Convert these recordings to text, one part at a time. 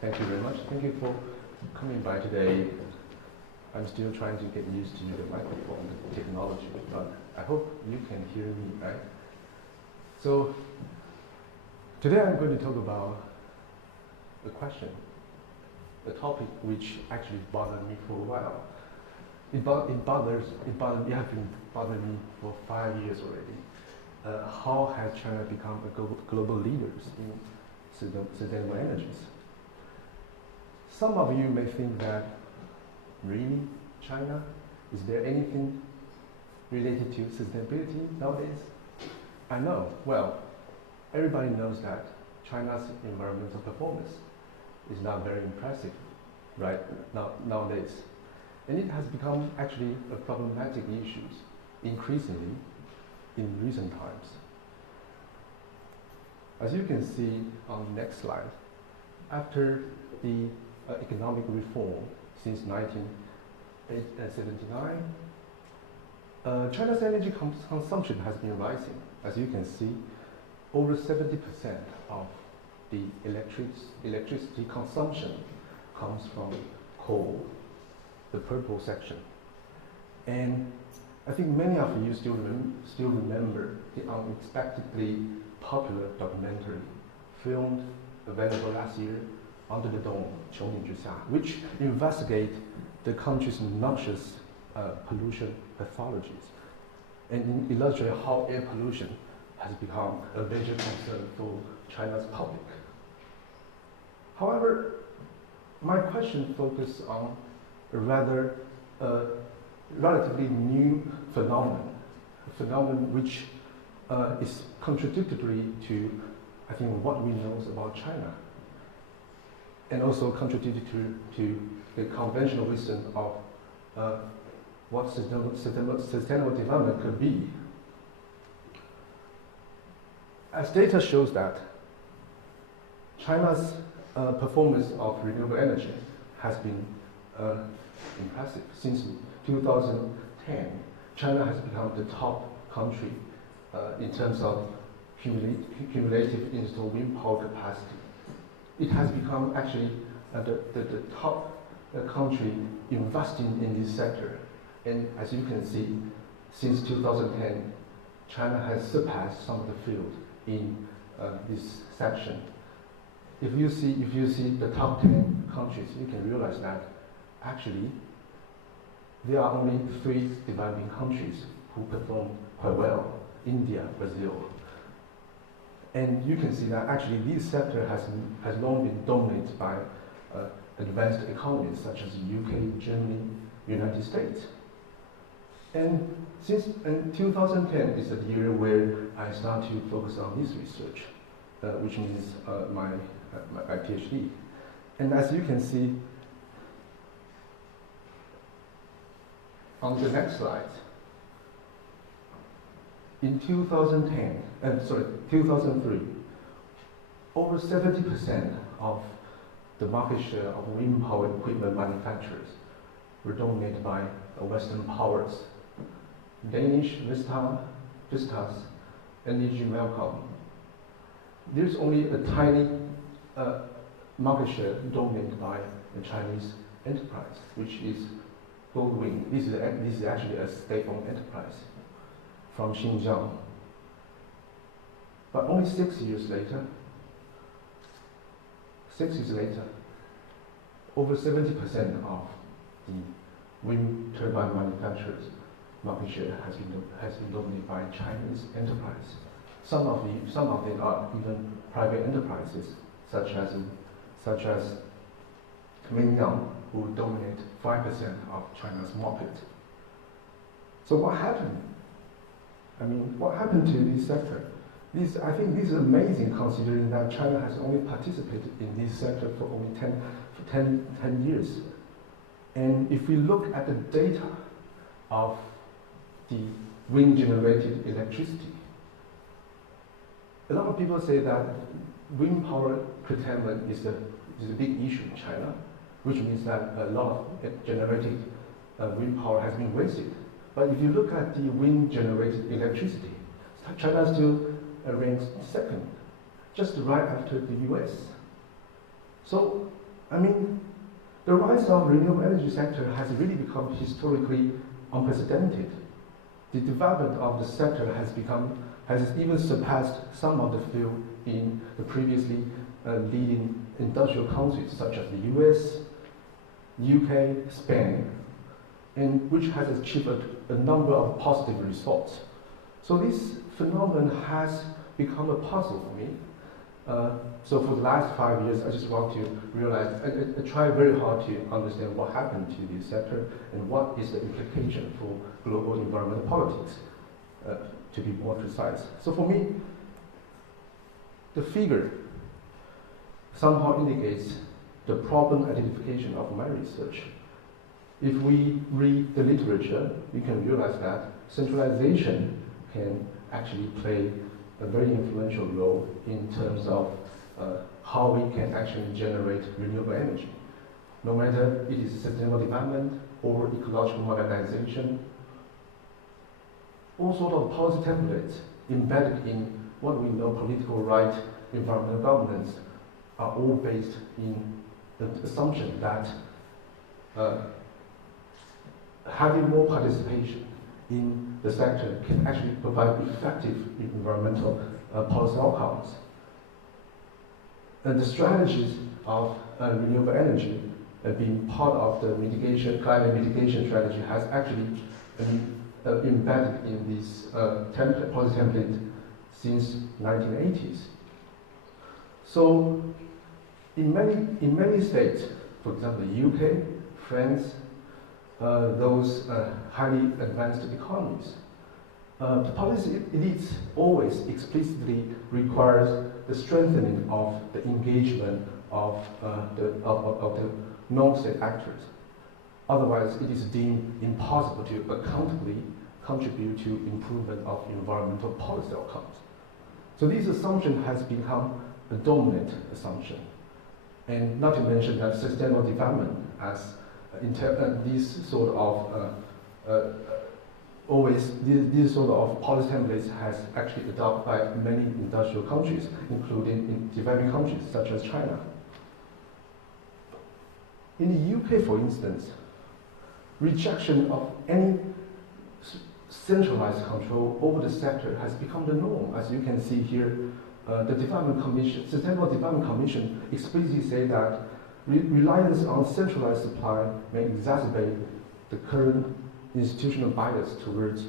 Thank you very much. Thank you for coming by today. I'm still trying to get used to the microphone technology, but I hope you can hear me, right? So today I'm going to talk about a question, a topic which actually bothered me for a while. It has been bothering me for 5 years already. How has China become a global leader in sustainable energies? Some of you may think that, really, China? Is there anything related to sustainability nowadays? I know, well, everybody knows that China's environmental performance is not very impressive right nowadays. And it has become actually a problematic issue increasingly in recent times. As you can see on the next slide, after the economic reform since 1979, China's energy consumption has been rising. As you can see, over 70% of the electricity consumption comes from coal, the purple section. And I think many of you still remember the unexpectedly popular documentary filmed available last year, Under the Dome, 穹顶之下, which investigate the country's noxious pollution pathologies and illustrate how air pollution has become a major concern for China's public. However, my question focuses on a rather relatively new phenomenon, a phenomenon which is contradictory to, I think, what we know about China, and also contradictory to the conventional wisdom of what sustainable development could be. As data shows that China's performance of renewable energy has been impressive. Since 2010, China has become the top country in terms of cumulative installed wind power capacity. It has become actually the top country investing in this sector. And as you can see, since 2010, China has surpassed some of the field in this section. If you see the top 10 countries, you can realize that actually there are only 3 developing countries who perform quite well: India, Brazil. And you can see that actually this sector has long been dominated by advanced economies such as UK, Germany, United States. And since 2010 is the year where I start to focus on this research, which means my PhD. And as you can see on the next slide, in 2003, over 70% of the market share of wind power equipment manufacturers were dominated by Western powers. Danish Vestas, NEG Melcom. There's only a tiny market share dominated by the Chinese enterprise, which is Goldwind. This is actually a state-owned enterprise from Xinjiang. But only 6 years later, over 70% of the wind turbine manufacturers' market share has been dominated by Chinese enterprise. Some of them are even private enterprises, such as Mingyang, who dominate 5% of China's market. So what happened? I mean, what happened to this sector? I think this is amazing, considering that China has only participated in this sector for only 10 years. And if we look at the data of the wind-generated electricity, a lot of people say that wind power curtailment is a big issue in China, which means that a lot of generated wind power has been wasted. But if you look at the wind-generated electricity, China still ranks second, just right after the US. So I mean, the rise of renewable energy sector has really become historically unprecedented. The development of the sector has even surpassed some of the field in the previously leading industrial countries such as the US, UK, Spain, and which has achieved a number of positive results. So this phenomenon has become a puzzle for me. So for the last 5 years, I just want to realize, I try very hard to understand what happened to this sector and what is the implication for global environmental politics, to be more precise. So for me, the figure somehow indicates the problem identification of my research. If we read the literature, we can realize that centralization can actually play a very influential role in terms of how we can actually generate renewable energy. No matter it is sustainable development or ecological modernization, all sorts of policy templates embedded in what we know political right, environmental governance are all based in the assumption that having more participation in the sector can actually provide effective environmental policy outcomes. And the strategies of renewable energy being part of the climate mitigation strategy has actually embedded in this policy template since 1980s. So in many states, for example, the UK, France, those highly advanced economies, the policy elites always explicitly requires the strengthening of the engagement of the non-state actors. Otherwise, it is deemed impossible to accountably contribute to improvement of environmental policy outcomes. So this assumption has become the dominant assumption. And not to mention that sustainable development as these sort of these sort of policy templates has actually adopted by many industrial countries, including in developing countries such as China. In the UK, for instance, rejection of any centralized control over the sector has become the norm. As you can see here, the Sustainable Development Commission explicitly say that reliance on centralized supply may exacerbate the current institutional bias towards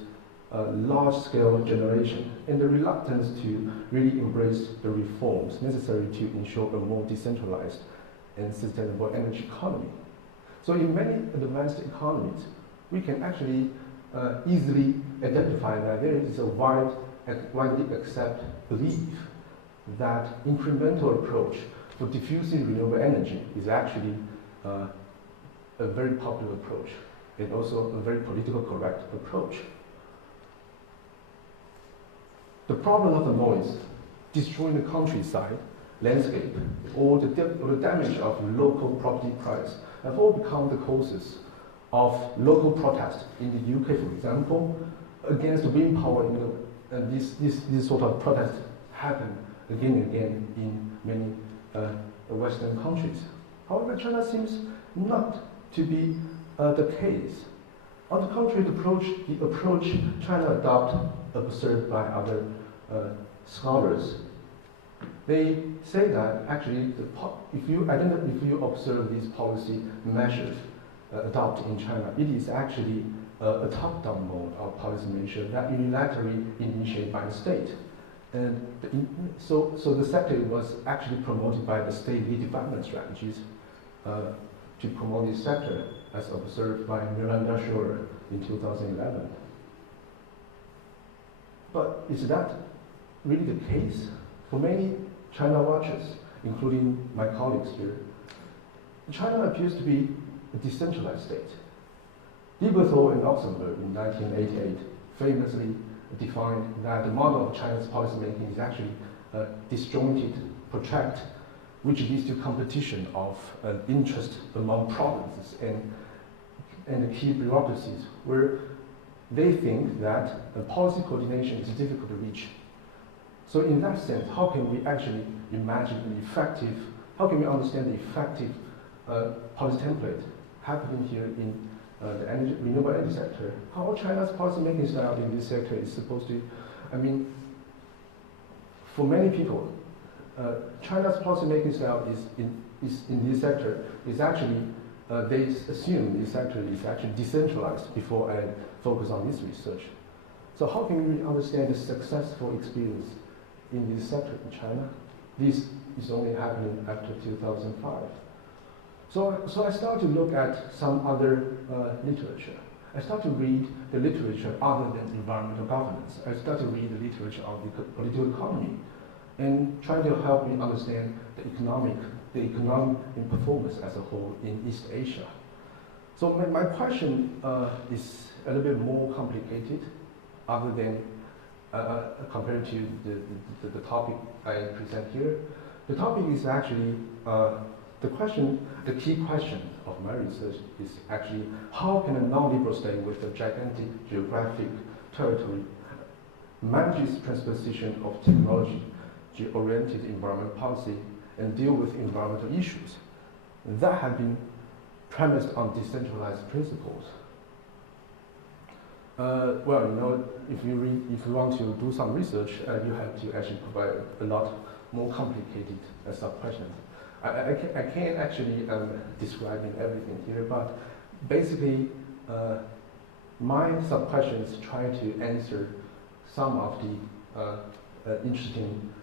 large-scale generation and the reluctance to really embrace the reforms necessary to ensure a more decentralized and sustainable energy economy. So in many advanced economies, we can actually easily identify that there is a widely accepted belief that incremental approach for diffusing renewable energy is actually a very popular approach and also a very politically correct approach. The problem of the noise destroying the countryside landscape or the damage of local property price have all become the causes of local protest in the UK, for example, against wind power. These sort of protests happen again and again in many Western countries. However, China seems not to be the case. On the contrary, the approach China adopted, observed by other scholars, they say that actually, if you observe these policy measures adopted in China, it is actually a top-down mode of policy measure that unilaterally initiated by the state. And so the sector was actually promoted by the state development strategies to promote this sector, as observed by Miranda Schroer in 2011. But is that really the case? For many China watchers, including my colleagues here, China appears to be a decentralized state. Lieberthal and Oxenberg in 1988 famously defined that the model of China's policymaking is actually disjointed, protracted, which leads to competition of interest among provinces and the key bureaucracies, where they think that policy coordination is difficult to reach. So in that sense, how can we actually imagine how can we understand the effective policy template happening here in the renewable energy sector. How China's policy making style in this sector is supposed to, I mean, for many people, China's policy making style is in this sector is actually, they assume this sector is actually decentralized before I focus on this research. So how can we understand the successful experience in this sector in China? This is only happening after 2005. So I start to look at some other literature. I start to read the literature other than environmental governance. I start to read the literature of the political economy and try to help me understand the economic performance as a whole in East Asia. So my question is a little bit more complicated other than compared to the topic I present here. The topic is actually the key question of my research is actually how can a non-liberal state with a gigantic geographic territory manage its transposition of technology-oriented environmental policy and deal with environmental issues that have been premised on decentralized principles. Well, you know, if you want to do some research, you have to actually provide a lot more complicated sub-questions. I can't actually describe everything here, but basically, my sub-questions try to answer some of the interesting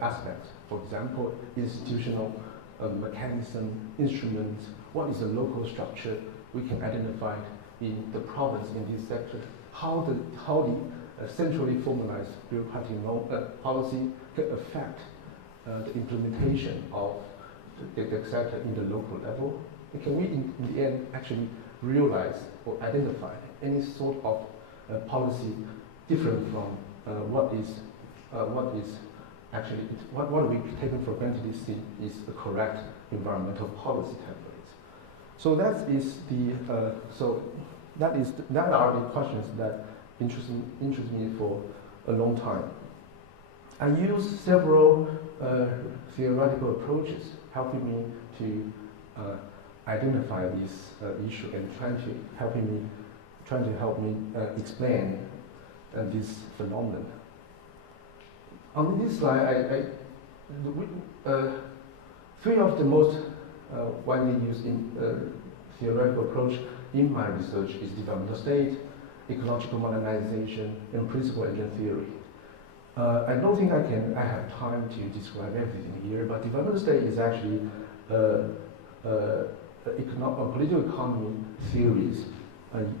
aspects. For example, institutional mechanism, instruments, what is the local structure we can identify in the province in this sector, how the centrally formalized bureaucratic policy can affect the implementation of the sector in the local level. And can we, in the end, actually realize or identify any sort of policy different from what we taken for granted is the correct environmental policy templates. So that are the questions that interest me for a long time. I use several theoretical approaches helping me to identify this issue and trying to help me explain this phenomenon. On this slide, three of the most widely used theoretical approach in my research is developmental state, ecological modernization, and principal agent theory. I don't think I have time to describe everything here, but developmental state is actually political economy theories,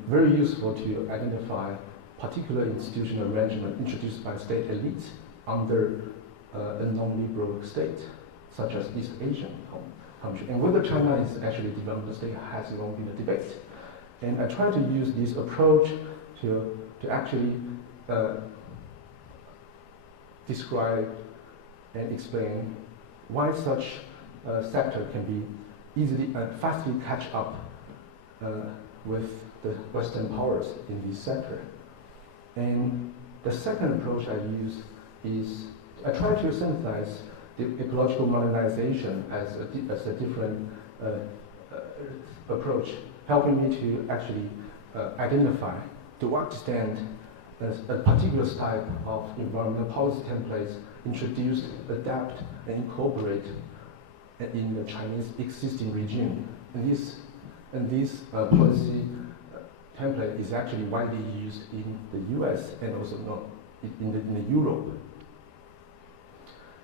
very useful to identify particular institutional arrangement introduced by state elites under a non-liberal state, such as East Asian country. And whether China is actually a developmental state has long been a debate. And I try to use this approach to actually describe and explain why such a sector can be easily and fastly catch up with the Western powers in this sector. And the second approach I use is I try to synthesize the ecological modernization as a different approach, helping me to actually identify to what extent a particular type of environmental policy templates introduced, adapt, and incorporate in the Chinese existing regime. And this policy template is actually widely used in the US and also not in Europe.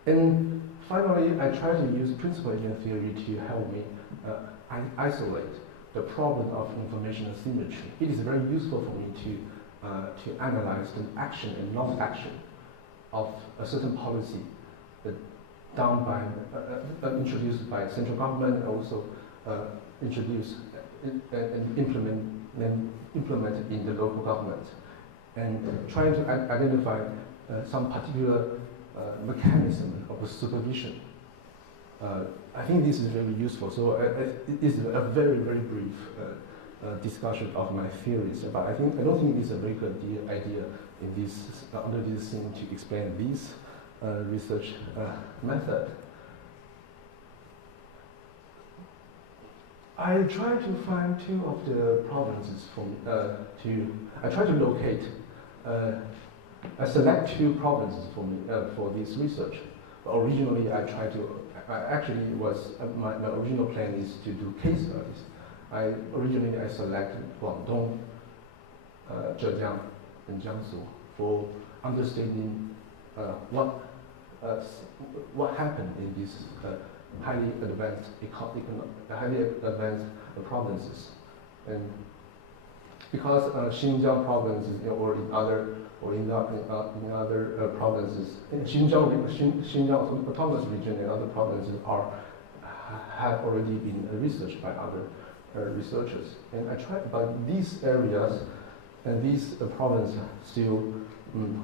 And finally, I try to use principal agent theory to help me isolate the problem of information asymmetry. It is very useful for me to analyze the action and non-action of a certain policy done by introduced by central government, and also introduced and implemented in the local government, and trying to identify some particular mechanism of supervision. I think this is very useful. So it is a very, very brief discussion of my theories, but I don't think it's a very good idea in this under this thing to explain this research method. I try to find two of the provinces I try to locate, I select two provinces for this research. Originally, my original plan is to do case studies. Originally I selected Guangdong, Zhejiang, and Jiangsu for understanding what happened in these highly advanced provinces, and because Xinjiang province or in other provinces, Xinjiang autonomous region and other provinces have already been researched by other researchers, and I tried, but these areas and these provinces still,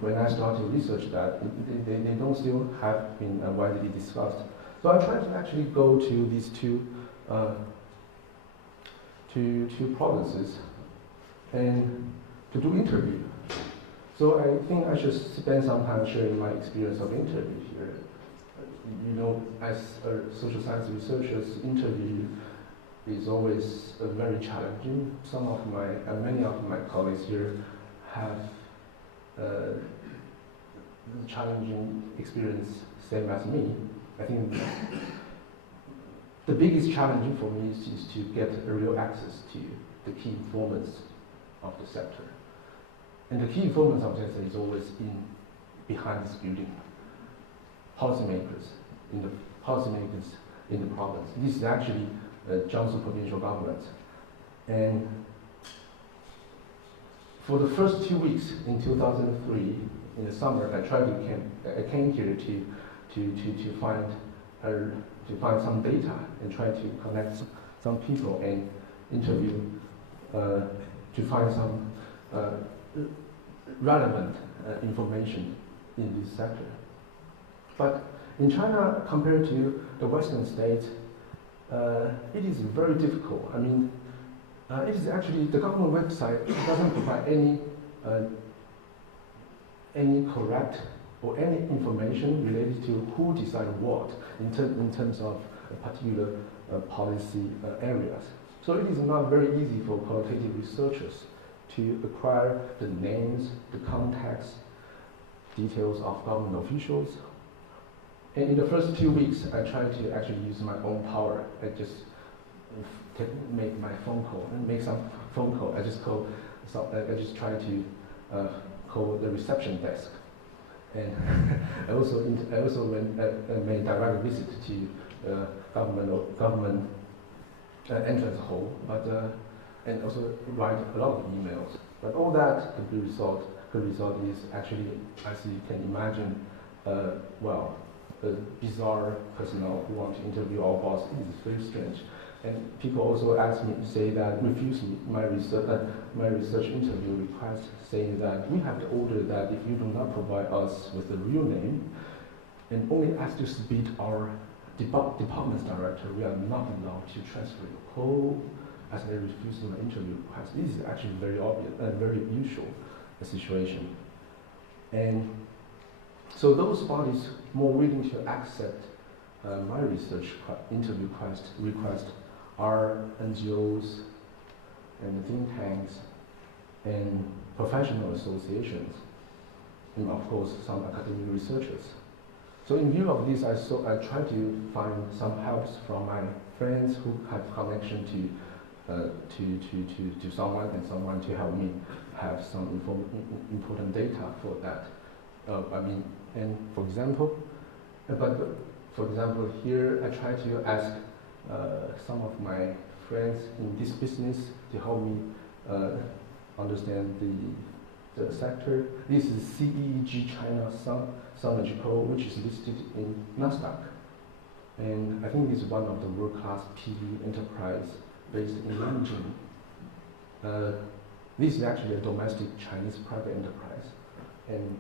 when I started to research that, they don't still have been widely discussed. So I tried to actually go to these two provinces and to do interview. So I think I should spend some time sharing my experience of interview here. As social science researchers, interview is always very challenging. Many of my colleagues here have challenging experience, same as me. I think the biggest challenge for me is to get real access to the key informants of the sector. And the key informants of the sector is always behind this building. Policymakers in the province. This is actually Jiangsu provincial government. And for the first 2 weeks in 2003, in the summer, I came here to find some data and try to connect some people and interview to find some relevant information in this sector. But in China, compared to the Western states, it is very difficult. I mean, it is actually, the government website doesn't provide any correct or any information related to who decided what in terms of particular policy areas. So it is not very easy for qualitative researchers to acquire the names, the contacts, details of government officials. And in the first 2 weeks, I tried to actually use my own power. I just make my phone call and make some phone call. I just try to call the reception desk, and I also made direct visit to government entrance hall, and also write a lot of emails. But all that could result is actually, as you can imagine, bizarre personnel who want to interview our boss. It is very strange. And people also refuse my research interview request, saying that we have the order that if you do not provide us with the real name and only ask to speak our department's director, we are not allowed to transfer your call, as they refuse my interview request. This is actually very obvious and very usual situation. And so those bodies more willing to accept my research interview request are NGOs and think tanks and professional associations, and of course some academic researchers. So in view of this, I try to find some helps from my friends who have connection to someone and someone to help me have some important data for that. And for example, here I try to ask some of my friends in this business to help me understand the sector. This is CEG China Summergical, which is listed in Nasdaq. And I think it's one of the world-class PV enterprise based in Nanjing. This is actually a domestic Chinese private enterprise. And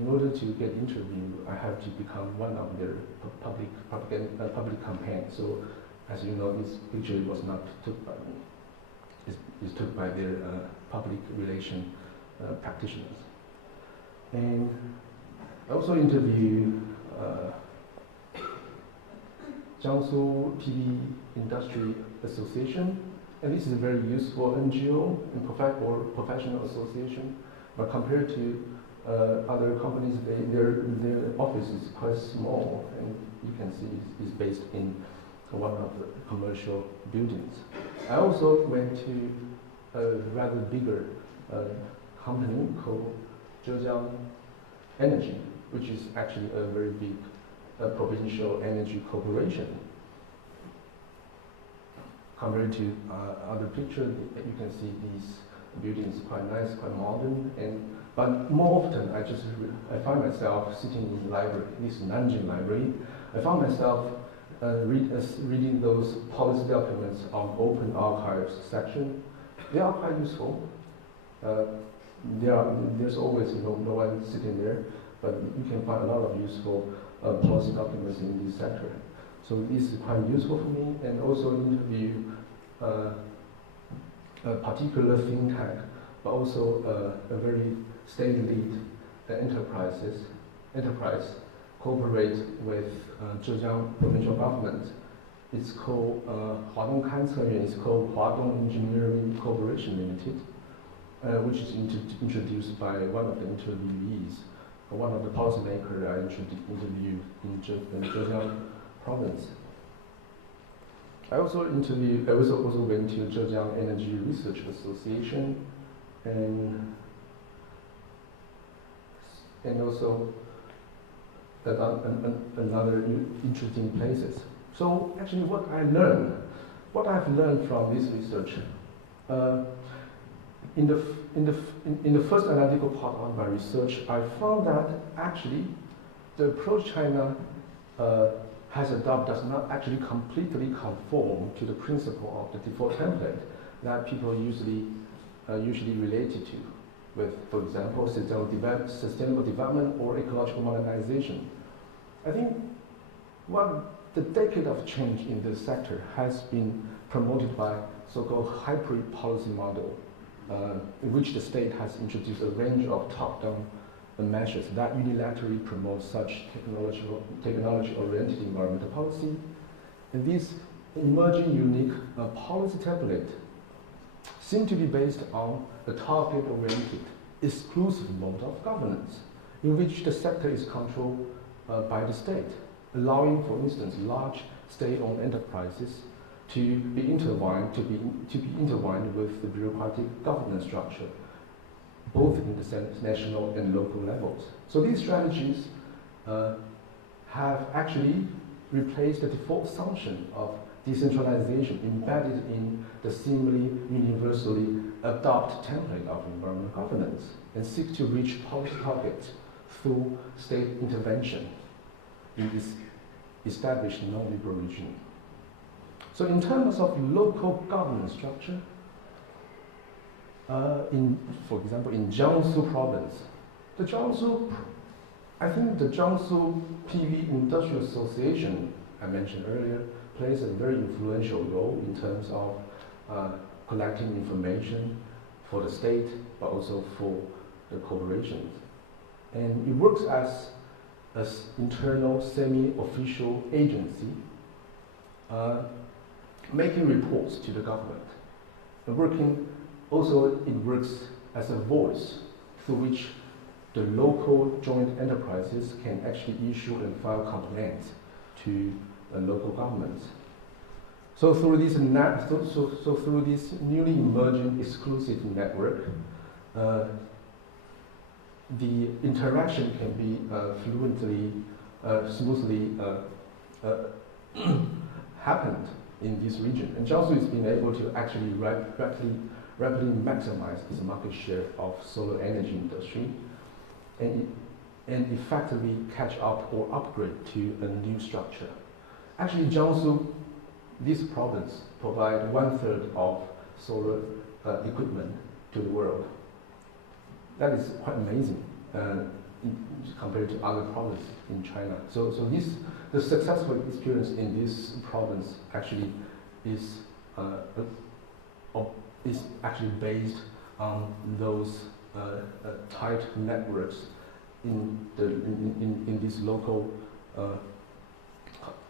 in order to get interviewed, I have to become one of their public campaign. So, as you know, this picture was not took by me. It's took by their public relation practitioners. And I also interviewed Jiangsu PV Industry Association, and this is a very useful NGO and or professional association. But compared to other companies, their office is quite small, and you can see it's based in one of the commercial buildings. I also went to a rather bigger company called Zhejiang Energy, which is actually a very big provincial energy corporation. Compared to other pictures, you can see these buildings quite nice, quite modern, but more often I find myself sitting in the library. This is Nanjing Library. I found myself reading those policy documents on open archives section. They are quite useful. There's always no one sitting there, but you can find a lot of useful policy documents in this sector. So this is quite useful for me, and also interview a particular think tank, but also a very state-led enterprise cooperate with Zhejiang provincial government. It's called Huadong Kancelyuan. It's called Huadong Engineering Corporation Limited, which is introduced by one of the interviewees, one of the policymakers I interviewed in Zhejiang province. I also went to Zhejiang Energy Research Association, and also another interesting places. So actually, what I've learned from this research, in the first analytical part of my research, I found that actually the approach China has adopted does not actually completely conform to the principle of the default template that people usually related to, with, for example, sustainable development or ecological modernization. I think the decade of change in this sector has been promoted by so-called hybrid policy model, in which the state has introduced a range of top-down measures that unilaterally promote such technology-oriented environmental policy. And these emerging unique policy template seem to be based on a target-oriented, exclusive mode of governance, in which the sector is controlled by the state, allowing, for instance, large state-owned enterprises to be intertwined with the bureaucratic governance structure, both in the national and local levels. So these strategies have actually replaced the default assumption of decentralization embedded in the seemingly universally adopted template of environmental governance, and seek to reach policy targets through state intervention in this established non-liberal regime. So in terms of local governance structure, for example, in Jiangsu province, I think the Jiangsu PV Industrial Association I mentioned earlier plays a very influential role in terms of collecting information for the state, but also for the corporations. And it works as an internal semi-official agency, making reports to the government. It works as a voice through which the local joint enterprises can actually issue and file complaints to local governments. So through this through this newly emerging exclusive network, the interaction can be smoothly happened in this region. And Jiangsu has been able to actually rapidly maximize its market share of solar energy industry, and effectively catch up or upgrade to a new structure. Actually, Jiangsu, this province, provides 1/3 of solar equipment to the world. That is quite amazing compared to other provinces in China. So the successful experience in this province actually is actually based on those tight networks in these local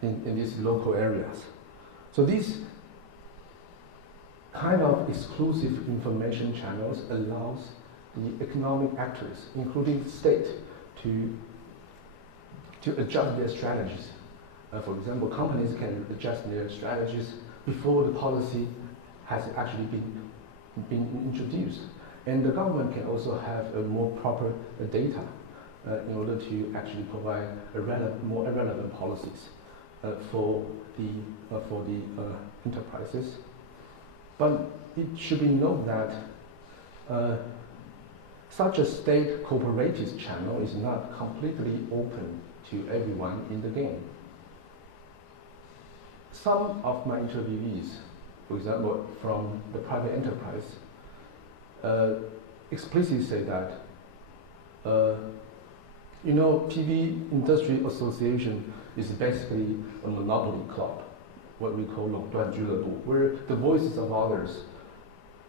in these local areas. So these kind of exclusive information channels allows the economic actors, including the state, to adjust their strategies. For example, companies can adjust their strategies before the policy has actually been introduced. And the government can also have a more proper data in order to actually provide more relevant policies for the enterprises. But it should be noted that such a state cooperative channel is not completely open to everyone in the game. Some of my interviewees, for example, from the private enterprise, explicitly say that, PV Industry Association is basically a monopoly club, what we call 垄断俱乐部, where the voices of others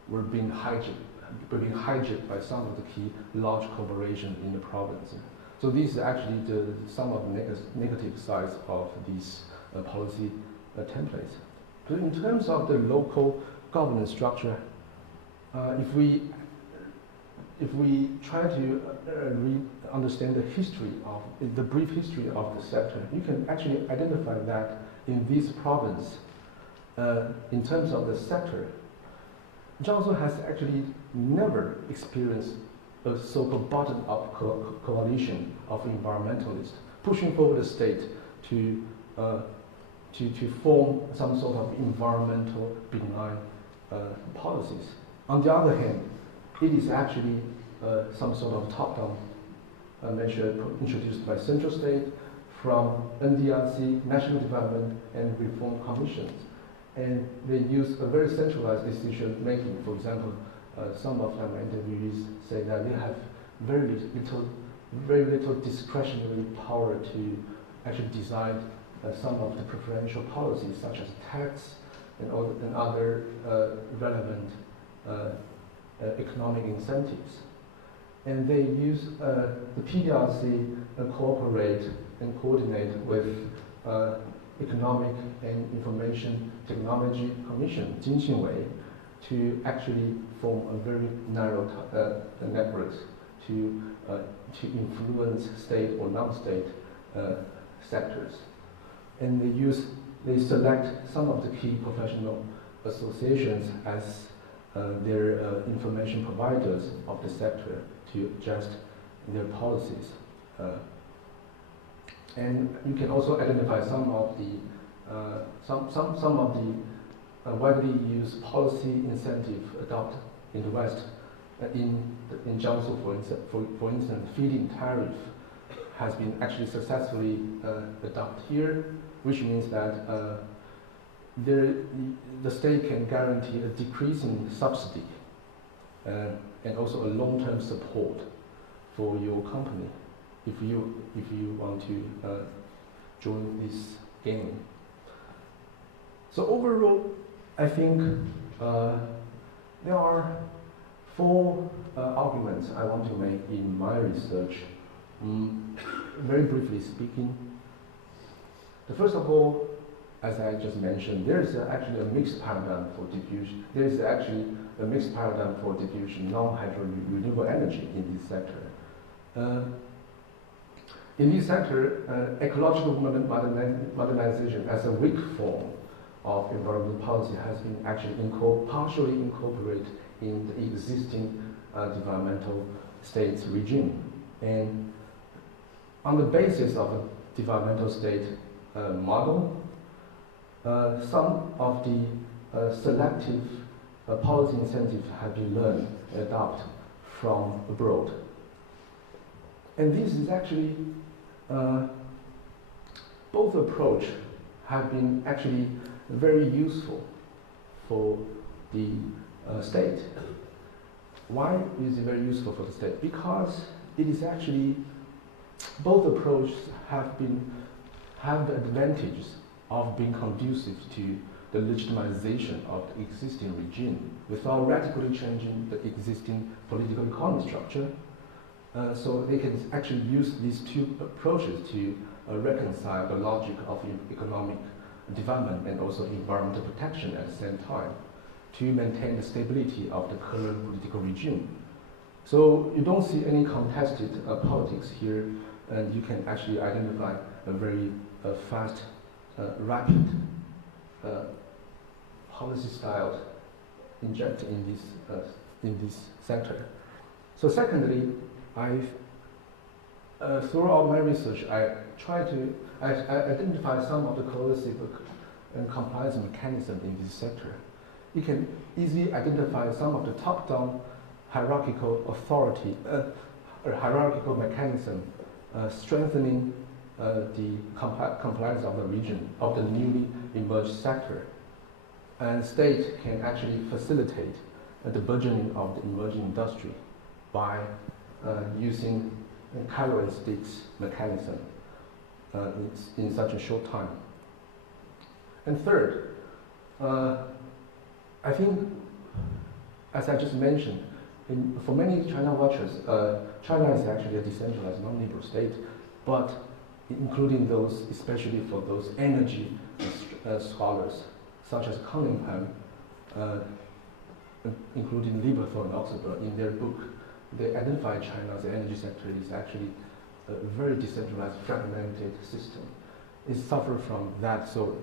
were being hijacked by some of the key large corporations in the province. So these are actually some of the negative sides of these policy templates. But in terms of the local governance structure, if we try to understand the brief history of the sector, you can actually identify that in this province, in terms of the sector, Jiangsu has actually never experienced a so-called bottom-up coalition of environmentalists pushing forward the state to form some sort of environmental benign policies. On the other hand, it is actually some sort of top-down measure introduced by central state from NDRC, National Development and Reform Commissions. And they use a very centralized decision making. For example, some of my interviewees say that they have very little discretionary power to actually design some of the preferential policies, such as tax and other relevant economic incentives. And they use the PDRC cooperate and coordinate with Economic and Information Technology Commission, Jinxinwei, to actually form a very narrow network to influence state or non-state sectors. And they select some of the key professional associations as their information providers of the sector to adjust their policies. And you can also identify some of the widely used policy incentive adopted in the West. In Jiangsu, for instance, feed-in tariff has been actually successfully adopted here, which means that the state can guarantee a decrease in subsidy and also a long-term support for your company if you want to join this game. So overall, I think there are 4 arguments I want to make in my research. Very briefly speaking, the first of all, as I just mentioned, there is actually a mixed paradigm for diffusion. There is actually a mixed paradigm for diffusion, non-hydro renewable energy in this sector. In this sector, ecological modernization as a weak form of environmental policy has been actually partially incorporated in the existing developmental states regime. And on the basis of a developmental state model, some of the selective policy incentives have been learned and adopted from abroad. And this is actually, both approaches have been actually very useful for the state. Why is it very useful for the state? Because it is actually, both approaches have the advantages of being conducive to the legitimization of the existing regime without radically changing the existing political economy structure. So they can actually use these 2 approaches to reconcile the logic of economic development and also environmental protection at the same time to maintain the stability of the current political regime. So you don't see any contested politics here, and you can actually identify a very fast, rapid policy style injected in this sector. So secondly, throughout my research, I identify some of the coercive and compliance mechanisms in this sector. You can easily identify some of the top-down hierarchical authority, or hierarchical mechanism strengthening the compliance of the region, of the newly emerged sector. And state can actually facilitate the burgeoning of the emerging industry by using carrot and sticks mechanism in such a short time. And third, I think, as I just mentioned, for many China watchers, China is actually a decentralized, non-liberal state, but including those, especially for those energy scholars, such as Cunningham, including Lieberthal and Oxenberg, in their book, they identify China as the energy sector is actually a very decentralized, fragmented system. It suffers from that, so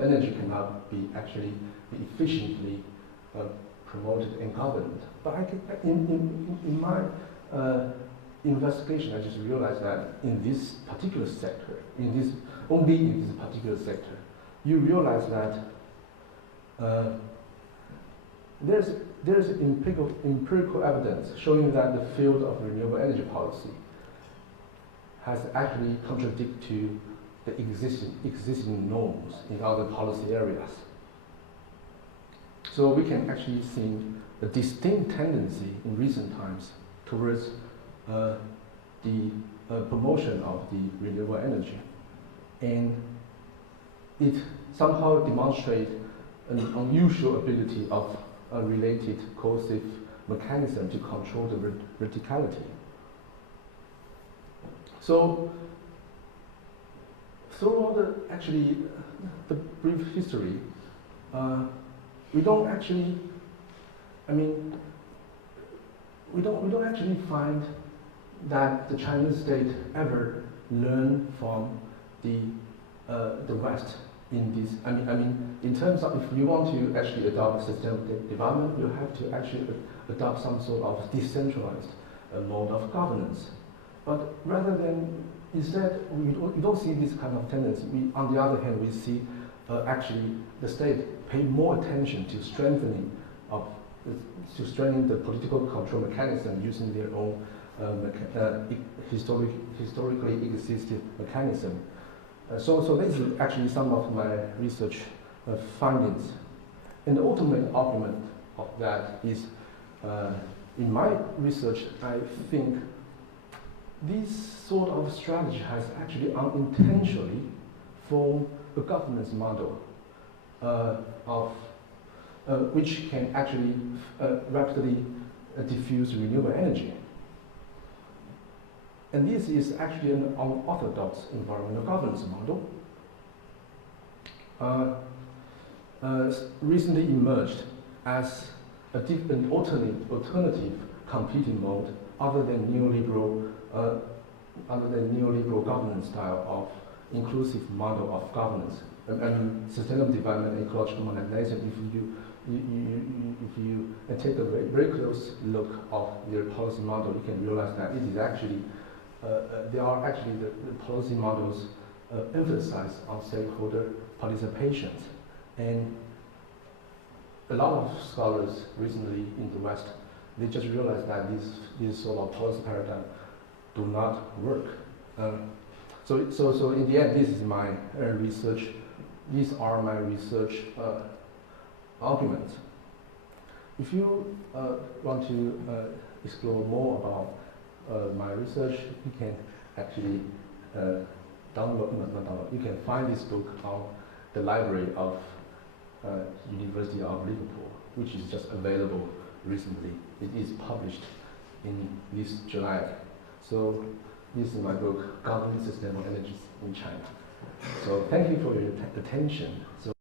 energy cannot be actually efficiently promoted and governed. But in my investigation, I just realized that in this particular sector, only in this particular sector, you realize that there's empirical evidence showing that the field of renewable energy policy has actually contradicted to the existing norms in other policy areas. So we can actually see a distinct tendency in recent times towards the promotion of the renewable energy. And it somehow demonstrates an unusual ability of a related coercive mechanism to control the verticality. So, throughout the brief history, we don't actually find that the Chinese state ever learned from the West in this. In terms of if you want to actually adopt sustainable development, you have to actually adopt some sort of decentralized mode of governance. But rather than, instead, we don't see this kind of tendency. On the other hand, we see actually the state pay more attention to strengthening the political control mechanism using their own historically existing mechanism. So this is actually some of my research findings. And the ultimate argument of that is, in my research, I think this sort of strategy has actually unintentionally formed a governance model which can actually rapidly diffuse renewable energy. And this is actually an unorthodox environmental governance model. Recently emerged as an alternative competing mode other than neoliberal governance style of inclusive model of governance. Sustainable development and ecological modernization. If you take a very close look of their policy model, you can realize that it is actually they are actually the policy models emphasize on stakeholder participation. And a lot of scholars recently in the West, they just realized that these sort of policy paradigm do not work. So in the end, this is my research. These are my research arguments. If you want to explore more about my research, you can actually you can find this book on the library of University of Liverpool, which is just available recently. It is published in this July. So This is my book, Governing Sustainable Energies in China. So thank you for your attention. So